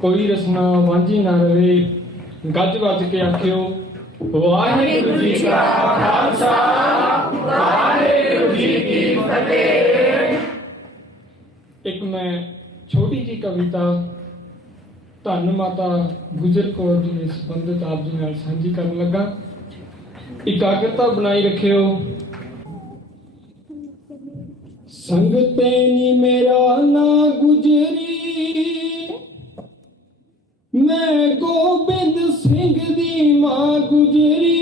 ਕੋਈ ਰਸਨਾ ਵਾਂਝੀ ਨਾ ਰਵੇ, ਗੱਜ ਵੱਜ ਕੇ ਆਖਿਓ, ਵਾਹਿਗੁਰੂ ਜੀ ਕਾ ਖਾਲਸਾ, ਵਾਹਿਗੁਰੂ ਜੀ ਕੀ ਫਤਿਹ। ਇੱਕ ਮੈਂ ਛੋਟੀ ਜੀ ਕਵਿਤਾ ਧੰਨ ਮਾਤਾ ਗੁਜਰ ਕੌਰ ਜੀ ਦੇ ਸੰਬੰਧਿਤ ਆਪ ਜੀ ਨਾਲ ਸਾਂਝੀ ਕਰਨ ਲੱਗਾ। ਇਕਾਗਰਤਾ ਬਣਾਈ ਰੱਖਿਓ। ਸੰਗਤੇ ਨੀ ਮੇਰਾ ਨਾ ਗੁਜਰੀ ਮੈਂ ਗੋਬਿੰਦ ਸਿੰਘ ਦੀ ਮਾਂ ਗੁਜਰੀ।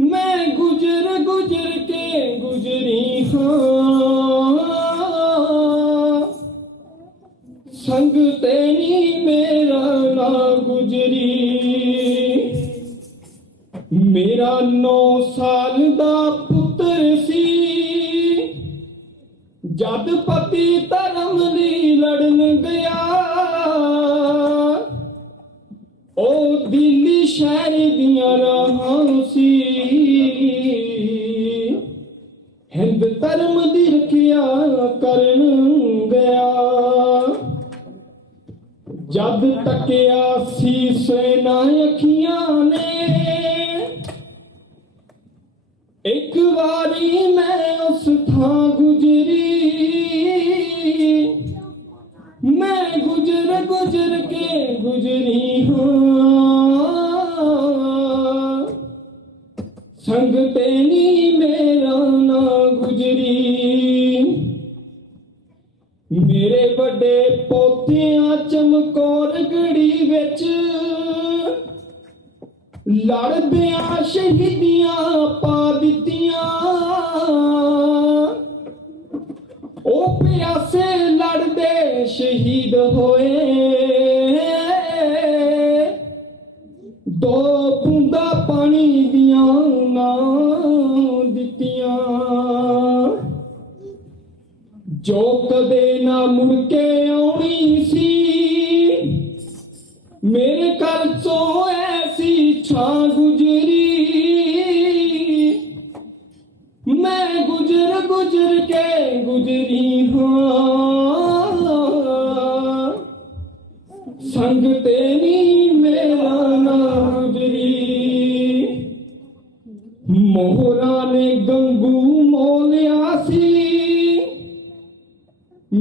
ਮੈਂ ਗੁਜਰ ਗੁਜਰ ਕੇ ਗੁਜਰੀ ਹਾਂ। ਸੰਗ ਤੇ ਨੀ ਮੇਰਾ ਨਾ ਗੁਜਰੀ। ਮੇਰਾ 9 ਸਾਲ ਜਦ ਪਤੀ ਧਰਮ ਲਈ ਲੜਨ ਗਿਆ, ਉਹ ਦਿੱਲੀ ਸ਼ਹਿਰ ਦੀਆਂ ਰਾਹਾਂ ਸੀ। ਹਿੰਦ ਧਰਮ ਦੀ ਰੱਖਿਆ ਕਰਨ ਗਿਆ। ਜਦ ਤੱਕਿਆ ਸੀ ਸੈਨਾ ਅੱਖੀਆਂ ਨੇ, ਇੱਕ ਵਾਰੀ ਮੈਂ ਉਸ ਥਾਂ ਸੰਗ ਤੇ ਨੀ ਮੇਰਾ ਨਾ ਗੁਜਰੀ। ਮੇਰੇ ਵੱਡੇ ਪੋਤਿਆਂ ਚਮਕੌਰ ਗੜੀ ਵਿੱਚ। ਲੜਦਿਆਂ ਸ਼ਹੀਦੀਆਂ ਪਾ ਦਿੱਤੀਆਂ। ਉਹ ਪਿਆਸੇ ਲੜਦੇ ਸ਼ਹੀਦ ਹੋਏ। ਦੋ ਬੂੰਦਾ ਪਾਣੀ ਦੀਆਂ ਨਾ ਦਿੱਤੀਆਂ। ਜੋ ਕਦੇ ਨਾ ਮੁੜ ਕੇ ਆਉਣੀ ਸੀ, ਮੇਰੇ ਘਰ ਚੋਂ ਐਸੀ ਛਾਂ ਗੁਜਰੀ। ਮੈਂ ਗੁਜਰ ਗੁਜਰ ਕੇ ਗੁਜਰੀ ਹਾਂ। ਸੰਗ ਤੇ ਨੀ ਮੇਰੇ ਗੁਜਰੀ ਮੋਹਰਾ ਨੇ ਗੰਗੂ ਮੋਲਿਆ ਸੀ।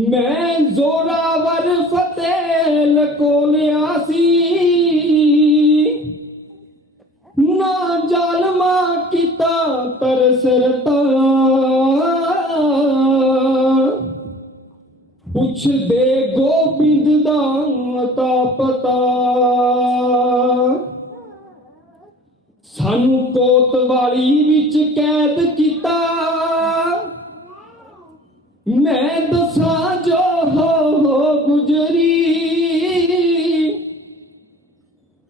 ਮੈਂ ਜ਼ੋਰਾਵਰ ਫਤਿਹ ਲਕੋਲਿਆ ਸੀ। ਨਾ ਜ਼ਾਲਮਾ ਕੀਤਾ ਤਰਸਰਤਾ ਪੁੱਛਦੇ ਗੋਬਿੰਦ ਦਾ ਅਤਾ ਪਤਾ ਕੋਤਵਾਲੀ ਵਿੱਚ ਕੈਦ ਕੀਤਾ। ਮੈਂ ਦੱਸਾਂ ਜੋ ਹੋ ਗੁਜਰੀ।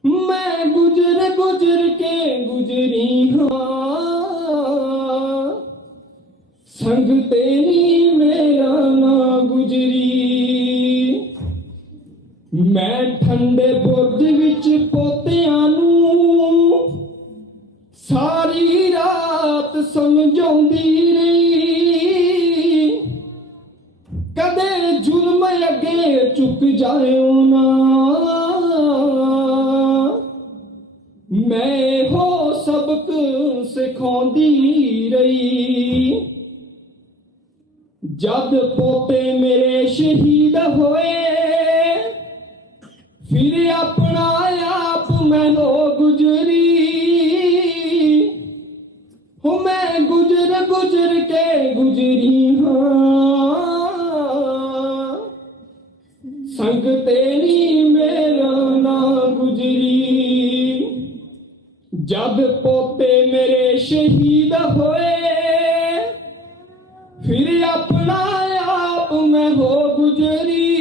ਮੈਂ ਗੁਜਰ ਗੁਜਰ ਕੇ ਗੁਜਰੀ ਹਾਂ। ਸੰਗ ਤੇਰੀ ਮੇਰਾ ਨਾ ਗੁਜਰੀ। ਮੈਂ ਠੰਡੇ ਬੁਰਜ ਵਿੱਚ ਪੋਤਿਆਂ ਨੂੰ ਸਾਰੀ ਰਾਤ ਸਮਝਾਉਂਦੀ ਰਹੀ। ਕਦੇ ਜ਼ੁਲਮ ਅੱਗੇ ਝੁਕ ਜਾਇਓ ਨਾ। ਮੈਂ ਹੋ ਸਬਕ ਸਿਖਾਉਂਦੀ ਰਹੀ। ਜਦ ਪੋਤੇ ਮੇਰੇ ਸ਼ਹੀਦ ਹੋਏ, ਫਿਰ ਆਪਣਾ ਆਪ ਮੈਂ ਹੋ ਗੁਜਰੀ ਜਦ ਪੋਤੇ ਮੇਰੇ ਸ਼ਹੀਦ ਹੋਏ, ਫਿਰ ਆਪਣਾ ਆਪ ਮੈਂ ਹੋ ਗੁਜਰੀ।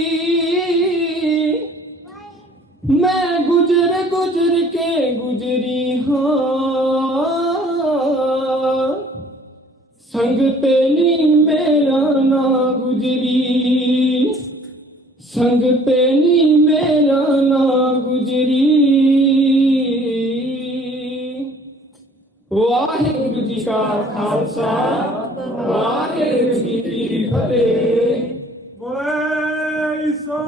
ਮੈਂ ਗੁਜਰ ਗੁਜਰ ਕੇ ਗੁਜਰੀ ਹਾਂ। ਸੰਗ ਤੇਰੀ ਮੇਰਾ ਨਾ ਗੁਜਰੀ। ਸੰਗ ਤੇ ਨੀ ਮੇਰਾ ਨਾ ਵਾਹਿਗੁਰੂ ਜੀ ਕਾ ਖਾਲਸਾ ਵਾਹਿਗੁਰੂ ਜੀ ਕੀ ਫਤਿਹ। ਬੋਲੇ ਸੋ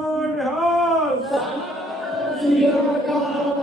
ਸਤਿ ਸ੍ਰੀ ਅਕਾਲ।